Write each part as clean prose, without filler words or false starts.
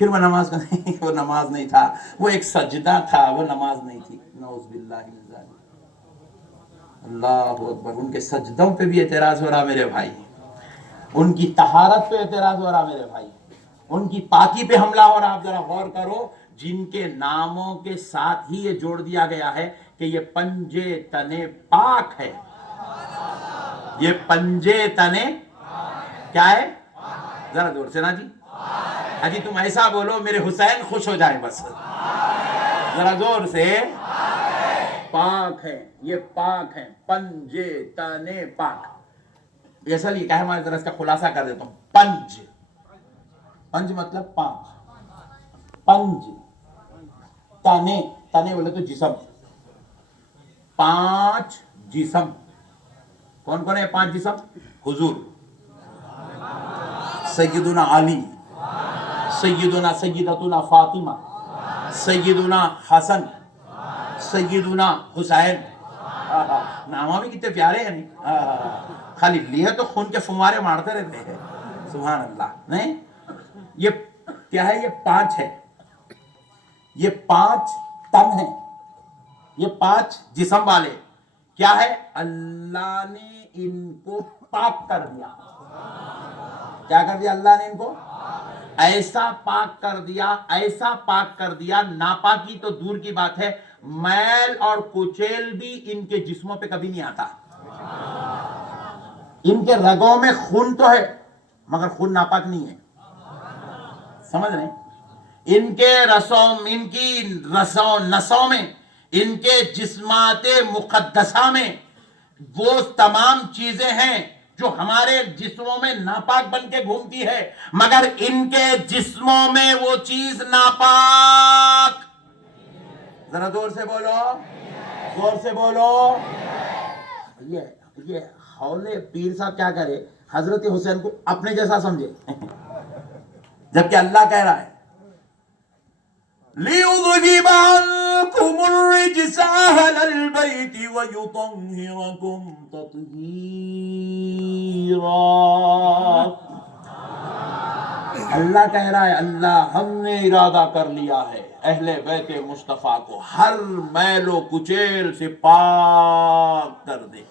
پھر وہ نماز وہ نماز نہیں تھا، وہ ایک سجدہ تھا، وہ نماز نہیں تھی. نعوذ باللہ من ذالک. اللہ اکبر. ان کے سجدوں پہ بھی اعتراض ہو رہا میرے بھائی، ان کی طہارت پہ اعتراض ہو رہا میرے بھائی، ان کی پاکی پہ حملہ ہو رہا. آپ ذرا غور کرو، جن کے ناموں کے ساتھ ہی یہ جوڑ دیا گیا ہے کہ یہ پنجے تنے پاک ہے. یہ پنجے تنے کیا ہے؟ ذرا زور سے نا جی. اجی تم ایسا بولو میرے حسین خوش ہو جائیں بس. ذرا زور سے. پاک ہے، یہ پاک ہے، پنجے تنے پاک. ایسا لیے کہا ہمارے ذرا اس کا خلاصہ کر دیتا ہوں. پنج، پنج مطلب پانچ. پنج تنے، تنے بولے تو جسم. پانچ جسم. کون کون ہے پانچ جسم؟ حضور، سیدنا علی، سیدنا سیدتنا فاطمہ، سیدنا حسن، سیدنا حسین. نامہ بھی کتنے پیارے ہیں. نہیں خالی لیے تو خون کے فوارے مارتے رہتے ہیں. سبحان اللہ. نہیں یہ کیا ہے؟ یہ پانچ ہے، یہ پانچ تن ہیں، یہ پانچ جسم والے. کیا ہے؟ اللہ نے ان کو پاک کر دیا. کیا کر دیا اللہ نے ان کو؟ ایسا پاک کر دیا، ایسا پاک کر دیا. ناپاکی تو دور کی بات ہے، میل اور کچیل بھی ان کے جسموں پہ کبھی نہیں آتا. ان کے رگوں میں خون تو ہے مگر خون ناپاک نہیں ہے. سمجھ رہے ہیں؟ ان کے رسوں، ان کی رسوں نسوں میں، ان کے جسمات مقدسہ میں وہ تمام چیزیں ہیں جو ہمارے جسموں میں ناپاک بن کے گھومتی ہے، مگر ان کے جسموں میں وہ چیز ناپاک. ذرا زور سے بولو، زور سے بولو. یہ حولے پیر صاحب کیا کرے؟ حضرت حسین کو اپنے جیسا سمجھے، جبکہ اللہ کہہ رہا ہے لِيُذْهِبَ عَنْكُمُ الرِّجْسَ أَهْلَ الْبَيْتِ وَيُطَهِّرَكُمْ تَطْهِيرًا. اللہ کہہ رہا ہے، اللہ ہم نے ارادہ کر لیا ہے اہل بیت مصطفیٰ کو ہر میل و کچیل سے پاک کر دے.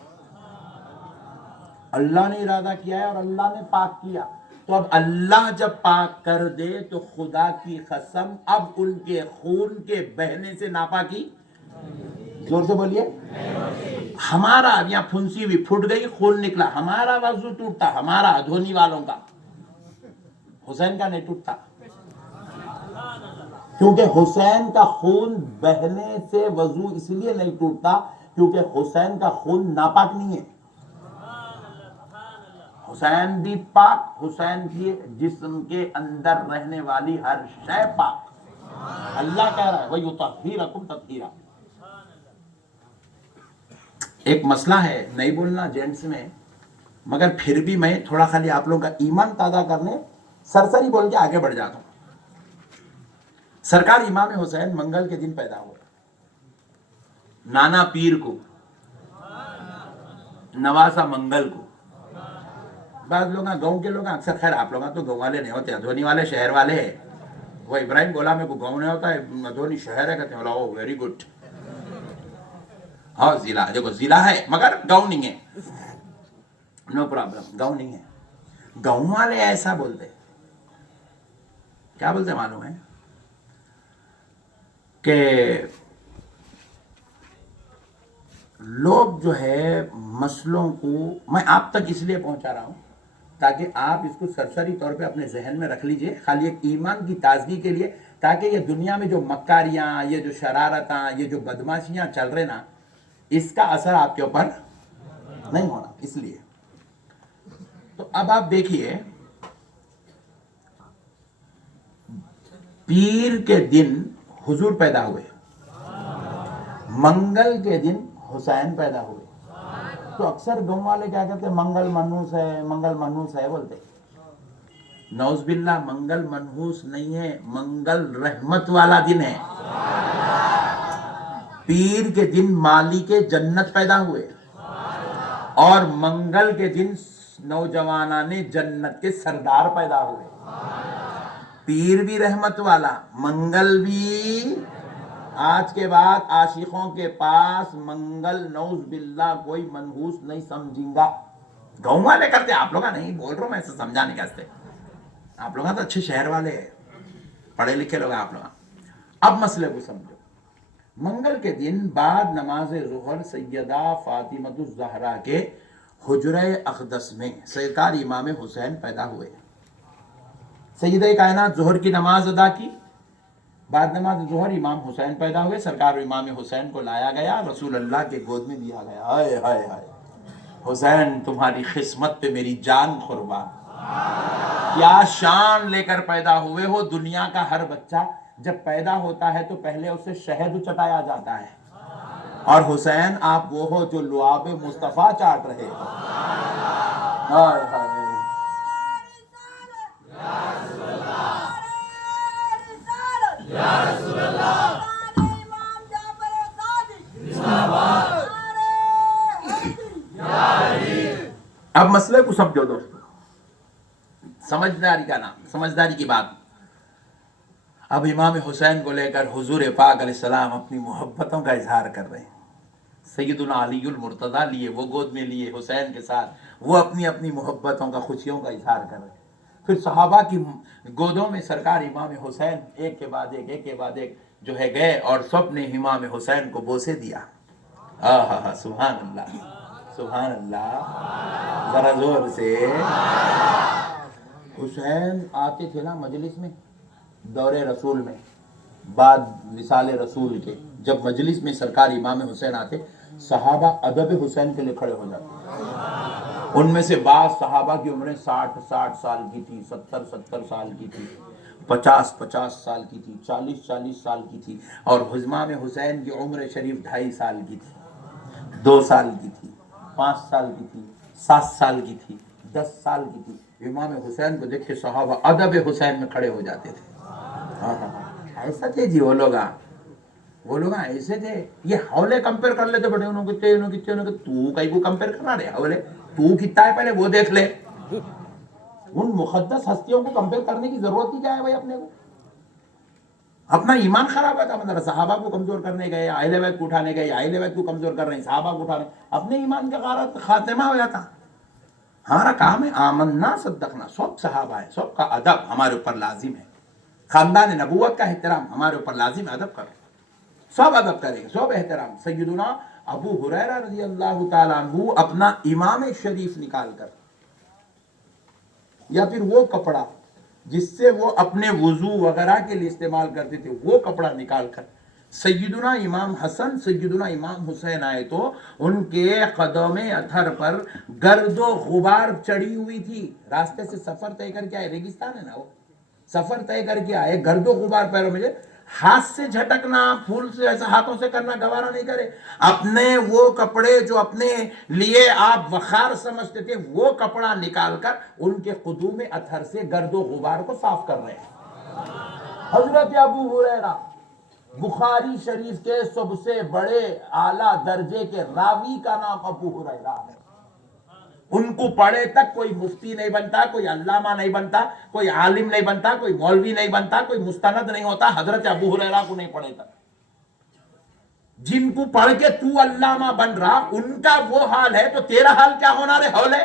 اللہ نے ارادہ کیا ہے اور اللہ نے پاک کیا. تو اب اللہ جب پاک کر دے تو خدا کی قسم اب ان کے خون کے بہنے سے ناپاکی. زور سے بولیے. ہمارا اب یہاں پھنسی ہوئی پھٹ گئی، خون نکلا، ہمارا وضو ٹوٹتا، ہمارا دھونی والوں کا. حسین کا نہیں ٹوٹتا، کیونکہ حسین کا خون بہنے سے وضو اس لیے نہیں ٹوٹتا کیونکہ حسین کا خون ناپاک نہیں ہے. حسین بھی پاک، حسین کی جسم کے اندر رہنے والی ہر شے پاک. اللہ کہہ رہا ہے وَيُطَهِّرَكُمْ تَطْهِيرًا. ایک مسئلہ ہے نہیں بولنا جینٹس میں، مگر پھر بھی میں تھوڑا خالی آپ لوگوں کا ایمان تازہ کرنے سرسری بول کے آگے بڑھ جاتا ہوں. سرکار امام حسین منگل کے دن پیدا ہوئے. نانا پیر کو، نواسا منگل کو. بعض لوگ گاؤں کے لوگ اکثر، خیر آپ لوگ تو گاؤں والے نہیں ہوتے، ادھونی والے شہر والے ہیں. وہ ابراہیم بولا میرے کو گاؤں نہیں ہوتا ہے، ادھونی شہر ہے. کہتے ہیں بولا او ویری گڈ. ہاں ضلع، دیکھو ضلع ہے مگر گاؤں نہیں ہے. نو پرابلم، گاؤں نہیں ہے. گاؤں والے ایسا بولتے کیا بولتے معلوم ہے کہ لوگ جو ہے مسئلوں کو میں آپ تک اس لیے پہنچا رہا ہوں تاکہ آپ اس کو سرسری طور پہ اپنے ذہن میں رکھ لیجئے، خالی ایک ایمان کی تازگی کے لیے، تاکہ یہ دنیا میں جو مکاریاں، یہ جو شرارتاں، یہ جو بدماشیاں چل رہے نا، اس کا اثر آپ کے اوپر نہیں ہونا. اس لیے تو اب آپ دیکھیے، پیر کے دن حضور پیدا ہوئے، منگل کے دن حسین پیدا ہوئے. تو اکثر گاؤں والے کیا کہتے ہیں منگل منحوس ہے، منگل منحوس ہے بولتے. نعوذ باللہ، منگل منحوس نہیں ہے، منگل رحمت والا دن ہے. پیر کے دن مالک جنت پیدا ہوئے اور منگل کے دن نوجوانان جنت کے سردار پیدا ہوئے. پیر بھی رحمت والا، منگل بھی. آج کے بعد عاشقوں کے پاس منگل نعوذ باللہ کوئی منحوس نہیں سمجھیں گا. گاؤں والے کرتے، آپ لوگ نہیں بول رہا ہوں میں، ایسے سمجھانے کے واسطے. آپ لوگ تو اچھے شہر والے ہیں، پڑھے لکھے لوگ آپ لوگ. اب مسئلے کو سمجھو. منگل کے دن بعد نماز ظہر سیدہ فاطمہ الزہرا کے حجرہ اقدس میں سرکار امام حسین پیدا ہوئے. سیدہ کائنات ظہر کی نماز ادا کی، بعد نماز ظہر امام حسین پیدا ہوئے. سرکار امام حسین کو لایا گیا، رسول اللہ کے گود میں دیا گیا. ہائے ہائے ہائے، حسین تمہاری قسمت پہ میری جان قربان. کیا شان لے کر پیدا ہوئے ہو. دنیا کا ہر بچہ جب پیدا ہوتا ہے تو پہلے اسے شہد چٹایا جاتا ہے، اور حسین آپ وہ ہو جو لعاب مصطفیٰ چاٹ رہے ہو. ہائے ہائے. اب مسئلے کو سمجھو دوستو، سمجھداری کا نام، سمجھداری کی بات. اب امام حسین کو لے کر حضور پاک علیہ السلام اپنی محبتوں کا اظہار کر رہے ہیں. سیدنا علی المرتضیٰ لیے، وہ گود میں لیے حسین کے ساتھ، وہ اپنی اپنی محبتوں کا، خوشیوں کا اظہار کر رہے ہیں. پھر صحابہ کی گودوں میں سرکار امام حسین ایک کے بعد ایک جو ہے گئے، اور سب نے امام حسین کو بوسے دیا. سبحان اللہ، سبحان اللہ، ذرا زور سے. حسین آتے تھے نا مجلس میں، دور رسول میں، بعد وصال رسول کے، جب مجلس میں سرکار امام حسین آتے، صحابہ ادب حسین کے لیے کھڑے ہو جاتے. ان میں سے بعض صحابہ کی عمریں 60 سال کی تھی، 70 سال کی تھی، 50 سال کی تھی، 40 سال کی تھی. اور امام حسین کی عمر شریف 2.5 سال کی تھی، 2 سال کی تھی، 5 سال کی تھی، 7 سال کی تھی، 10 سال کی تھی. امام حسین کو دیکھ کے صحابہ ادب حسین میں کھڑے ہو جاتے تھے. ایسا تھے جی وہ لوگ ایسے تھے. یہ حولے کمپیر کر لیتے بڑے، انہوں کے تو کئی کو کمپیر کرنا رہے حولے، تو کتنا ہے پہلے وہ دیکھ لے. ان مقدس ہستیوں کو کمپیر کرنے کی ضرورت ہی کیا ہے بھائی. اپنے کو اپنا ایمان خراب ہے تھا، مطلب صحابہ کو کمزور کرنے گئے، اہل بیت کو اٹھانے گئے، اہل بیت کو کمزور کر رہے ہیں، صحابہ کو اٹھانے، اپنے ایمان کا خاتمہ ہو جاتا. ہمارا کام ہے آمنا صدقنا. سب صحابہ ہے، سب کا ادب ہمارے اوپر لازم ہے. خاندان نبوت کا احترام ہمارے اوپر لازم ہے. ادب کرو، سب ادب کریں، سب احترام. سیدنا ابو ہریرہ رضی اللہ تعالیٰ عنہ اپنا امام شریف نکال کر، یا پھر وہ کپڑا جس سے وہ اپنے وضو وغیرہ کے لیے استعمال کرتے تھے، وہ کپڑا نکال کر سیدنا امام حسن سیدنا امام حسین آئے تو ان کے قدم اطہر پر گرد و غبار چڑھی ہوئی تھی. راستے سے سفر طے کر کے آئے، ریگستان ہے نا وہ، سفر طے کر کے آئے، گرد و غبار پیروں میں. ہاتھ سے جھٹکنا، پھول سے ایسا ہاتھوں سے کرنا گوارا نہیں کرے. اپنے وہ کپڑے جو اپنے لیے آپ وقار سمجھتے تھے، وہ کپڑا نکال کر ان کے قدوم اطہر سے گرد و غبار کو صاف کر رہے ہیں. حضرت ابو ہریرہ بخاری شریف کے سب سے بڑے اعلیٰ درجے کے راوی کا نام ابو ہریرہ ہے. ان کو پڑھے تک کوئی مفتی نہیں بنتا، کوئی علامہ نہیں بنتا، کوئی عالم نہیں بنتا، کوئی مولوی نہیں بنتا، کوئی مستند نہیں ہوتا حضرت ابو ہریرہ کو نہیں پڑھے تک. جن کو پڑھ کے تو علامہ بن رہا، ان کا وہ حال ہے تو تیرا حال کیا ہونا رہے حولے.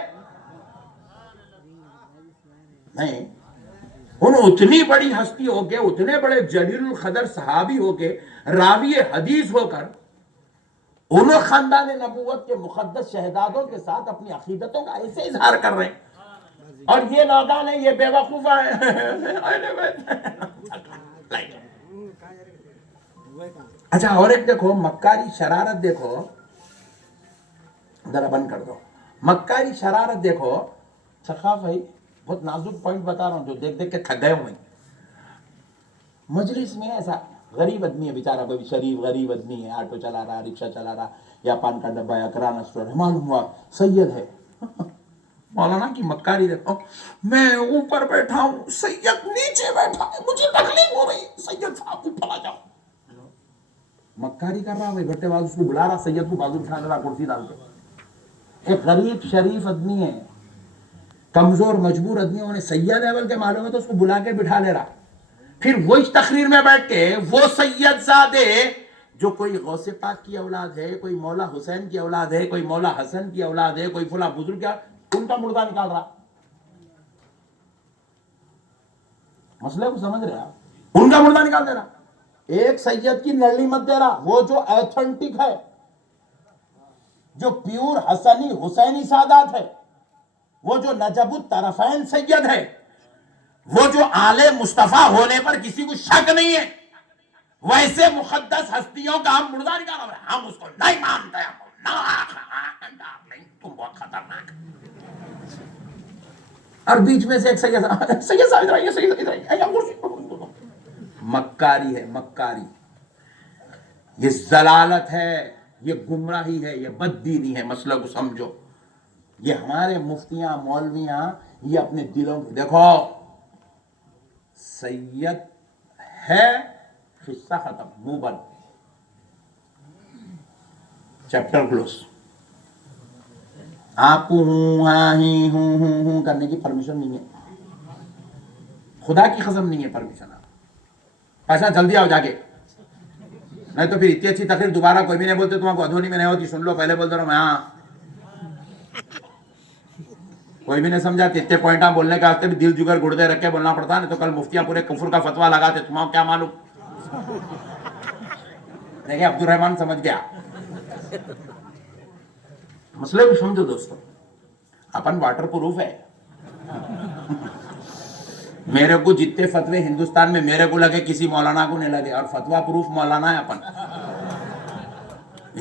نہیں، ان اتنی بڑی ہستی ہو کے، اتنے بڑے جلیل القدر صحابی ہو کے، راوی حدیث ہو کر، انہوں خاندان نبوت کے مقدس شہزادوں کے ساتھ اپنی عقیدتوں کا ایسے اظہار کر رہے ہیں، اور یہ نادان ہے، یہ بے وقوف ہے. اچھا، اور ایک دیکھو مکاری شرارت، دیکھو ذرا بند کر دو. مکاری شرارت دیکھو. سخاف بھائی بہت نازک پوائنٹ بتا رہا ہوں جو دیکھ دیکھ کے تھک گئے ہوئے. مجلس میں ایسا غریب آدمی ہے بیچارہ، کوئی شریف غریب آدمی ہے، آٹو چلا رہا، رکشہ چلا رہا، یا پان کا ڈبہ یا کرانا اسٹور ہے، معلوم ہوا سید ہے. مولانا کی مکاری دیکھو. میں اوپر بیٹھا ہوں، سید نیچے بیٹھا ہے، مجھے تکلیف ہو رہی، سید صاحب اوپر آ جاؤ. مکاری کر رہا ہے، گھٹے باز اس کو بلا رہا، سید کو بازو بٹھا رہا کرسی ڈال کے. ایک غریب شریف آدمی ہے، کمزور مجبور آدمی، انہیں سید لیول کے معلوم ہے تو اس کو بلا کے بٹھا لے رہا. پھر وہ اس تقریر میں بیٹھ کے وہ سید زادے جو کوئی غوث پاک کی اولاد ہے، کوئی مولا حسین کی اولاد ہے، کوئی مولا حسن کی اولاد ہے، کوئی فلاں بزرگ کا، ان کا مردہ نکال رہا. مسئلے کو سمجھ رہے آپ؟ ان کا مردہ نکال دے رہا. ایک سید کی نرلی مت دے رہا، وہ جو ایتھنٹک ہے، جو پیور حسنی حسینی سادات ہے، وہ جو نجب الطرفین سید ہے، وہ جو آل مصطفیٰ ہونے پر کسی کو شک نہیں ہے، ویسے مقدس ہستیوں کا ہم مردہ نکالا ہے. ہم اس کو نہیں مانتے، تم بہت خطرناک. اور بیچ میں سے ایک سید صاحب ادھر آئیے، مکاری ہے، مکاری. یہ ضلالت ہے، یہ گمراہی ہے، یہ بددینی ہے. مسئلہ کو سمجھو. یہ ہمارے مفتیاں مولویاں یہ اپنے دلوں کو دیکھو، سید ہے، قصہ ختم، منہ بند، چیپٹر کلوز. آپ کو ہوں ہاں ہی ہوں کرنے کی پرمیشن نہیں ہے. خدا کی قسم نہیں ہے پرمیشن. آپ ایسا جلدی آؤ جا کے، نہیں تو پھر اتنی اچھی تقریر دوبارہ کوئی بھی نہیں بولتے. تم کو ادھونی میں نہیں ہوتی، سن لو. پہلے بولتا رہا میں ہاں، کوئی بھی نہیں سمجھا. اتنے پوائنٹاں بولنے کے واسطے بھی دل جگر گردے رکھ کے بولنا پڑتا. نہیں تو کل مفتیاں پورے کفر کا فتویٰ لگاتے، تمہیں کیا معلوم. دیکھیں عبد الرحمان سمجھ گیا. مسئلے کو سمجھو دوستو. اپن واٹر پروف ہے. میرے کو جتنے فتوے ہندوستان میں میرے کو لگے کسی مولانا کو نہیں لگے، اور فتویٰ پروف مولانا ہے اپن.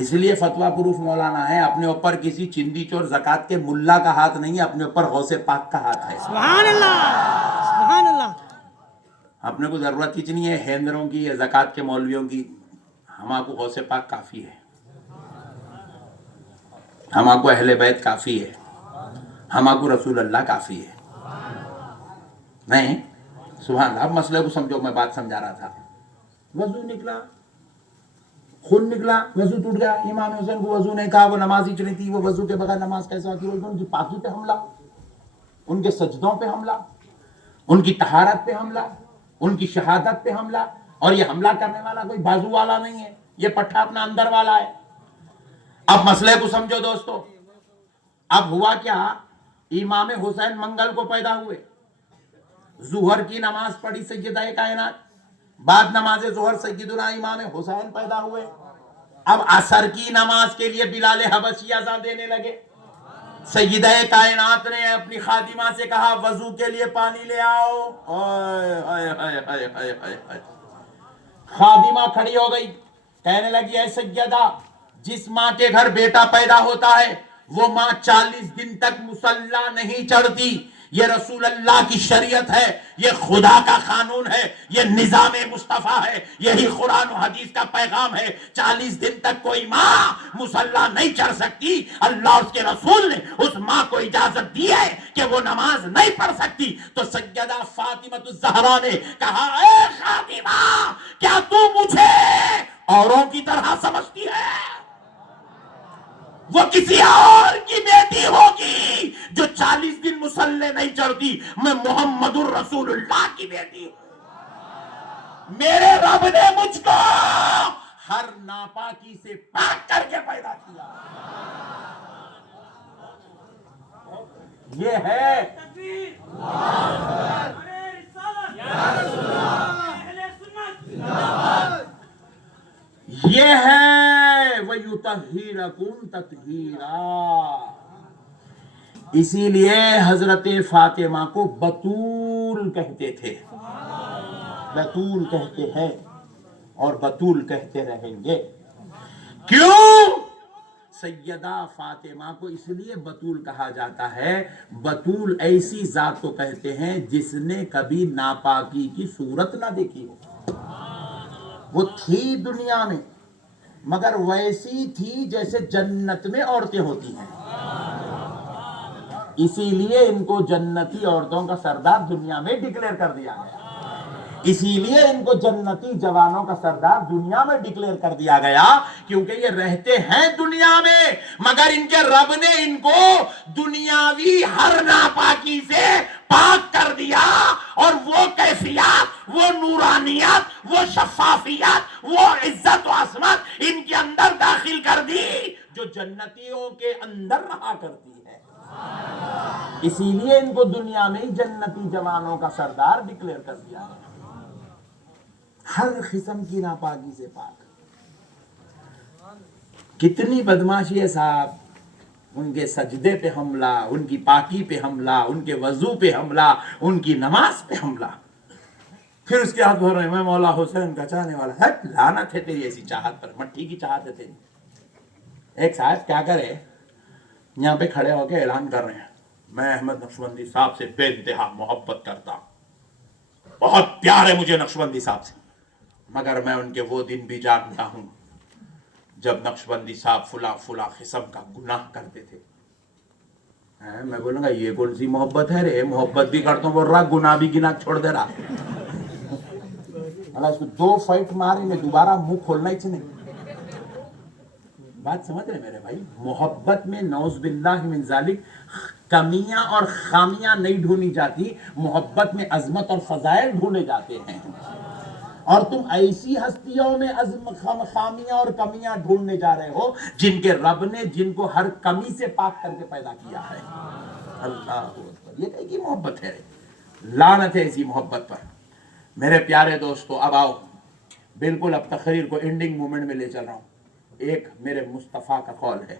اس لیے فتویٰ پروف مولانا ہے. اپنے اوپر کسی چندی چور زکات کے ملا کا ہاتھ نہیں ہے، اپنے اوپر غوث پاک کا ہاتھ ہے. سبحان اللہ، سبحان اللہ. اپنے کو ضرورت کچھ نہیں ہے ہیندروں کی یا زکات کے مولویوں کی. ہمارا کو غوث پاک کافی ہے، ہمارا کو اہل بیت کافی ہے، ہمارا کو رسول اللہ کافی ہے. نہیں سبحان اللہ. اب مسئلے کو سمجھو. میں بات سمجھا رہا تھا. وضو نکلا، خون نکلا، وضو ٹوٹ گیا. امام حسین کو وضو نہیں تھا، وہ نماز ہی نہیں تھی. وہ وضو کے بغیر نماز کیسے ہوتی؟ ان کی پاکی پہ حملہ، ان کے سجدوں پہ حملہ، ان کی طہارت پہ حملہ، ان کی شہادت پہ حملہ. اور یہ حملہ کرنے والا کوئی بازو والا نہیں ہے، یہ پٹھا اپنا اندر والا ہے. اب مسئلے کو سمجھو دوستو. اب ہوا کیا؟ امام حسین منگل کو پیدا ہوئے. ظہر کی نماز پڑھی سیدہ کائنات. بعد نماز ظہر سیدنا امام حسین پیدا ہوئے. اب عصر کی نماز کے لیے بلال حبشی اذان دینے لگے. سیدہ کائنات نے اپنی خادمہ سے کہا وضو کے لیے پانی لے آؤ. خادمہ کھڑی ہو گئی، کہنے لگی اے سیدہ، جس ماں کے گھر بیٹا پیدا ہوتا ہے وہ ماں 40 دن تک مصلی نہیں چڑھتی. یہ رسول اللہ کی شریعت ہے، یہ خدا کا قانون ہے، یہ نظام مصطفیٰ ہے، یہی قرآن و حدیث کا پیغام ہے. 40 دن تک کوئی ماں مصلی نہیں چڑھ سکتی. اللہ اور اس کے رسول نے اس ماں کو اجازت دی ہے کہ وہ نماز نہیں پڑھ سکتی. تو سیدہ فاطمہ الزہرا نے کہا اے فاطمہ، کیا تو مجھے اوروں کی طرح سمجھتی ہے؟ وہ کسی اور کی بیٹی ہوگی جو 40 دن مصلی نہیں چڑھتی. میں محمد الرسول اللہ کی بیٹی ہوں. میرے رب نے مجھ کو ہر ناپاکی سے پاک کر کے پیدا کیا. یہ ہے یہ ہے وَيُطَهِّرَكُمْ تَطْهِيرًا. اسی لیے حضرت فاطمہ کو بتول کہتے تھے، بتول کہتے ہیں اور بتول کہتے رہیں گے. کیوں؟ سیدہ فاطمہ کو اس لیے بتول کہا جاتا ہے. بتول ایسی ذات کو کہتے ہیں جس نے کبھی ناپاکی کی صورت نہ دیکھی ہو. وہ تھی دنیا میں مگر ویسی تھی جیسے جنت میں عورتیں ہوتی ہیں. اسی لیے ان کو جنتی عورتوں کا سردار دنیا میں ڈکلیئر کر دیا گیا. اسی لیے ان کو جنتی جوانوں کا سردار دنیا میں ڈکلیئر کر دیا گیا، کیونکہ یہ رہتے ہیں دنیا میں مگر ان کے رب نے ان کو دنیاوی ہر ناپاکی سے پاک کر دیا اور وہ کیفیات، وہ نورانیت، وہ شفافیت، وہ عزت و عظمت ان کے اندر داخل کر دی جو جنتیوں کے اندر رہا کرتی ہے. اسی لیے ان کو دنیا میں ہی جنتی جوانوں کا سردار ڈکلیئر کر دیا ہے. ہر قسم کی ناپاکی سے پاک. کتنی بدماشی ہے صاحب. ان کے سجدے پہ حملہ، ان کی پاکی پہ حملہ، ان کے وضو پہ حملہ، ان کی نماز پہ حملہ. پھر اس کے ہاتھ بول رہے ہیں میں مولا حسین کا چاہنے والا. ہے لعنت ہے تیری ایسی چاہت پر، مٹھی کی چاہت ہے تیری. ایک صاحب کیا کرے، یہاں پہ کھڑے ہو کے اعلان کر رہے ہیں میں احمد نقشبندی صاحب سے بے انتہا محبت کرتا ہوں، بہت پیار ہے مجھے نقشبندی صاحب سے، مگر میں ان کے وہ دن بھی جانتا ہوں جب نقشبندی صاحب فلاں فلاں قسم کا گناہ کرتے تھے. میں بولوں گا یہ کون سی محبت ہے رے، محبت بھی کرتا ہوں بول رہا، گناہ بھی گنا چھوڑ دے رہا. اللہ اس کو 2 فائٹ مارے میں دوبارہ منہ کھولنا ہی نہیں. بات سمجھ رہے میرے بھائی؟ محبت میں نعوذ باللہ من ذالک کمیاں اور خامیاں نہیں ڈھونڈی جاتی، محبت میں عظمت اور فضائل ڈھونڈے جاتے ہیں. اور تم ایسی ہستیوں میں خامیاں اور کمیاں ڈھونڈنے جا رہے ہو جن کے رب نے جن کو ہر کمی سے پاک کر کے پیدا کیا ہے. اللہ اکبر. یہ کہیں کی محبت ہے؟ لعنت ہے ایسی محبت پر. میرے پیارے دوستو اب آؤ، بالکل اب تقریر کو اینڈنگ مومنٹ میں لے چل رہا ہوں. ایک میرے مصطفیٰ کا قول ہے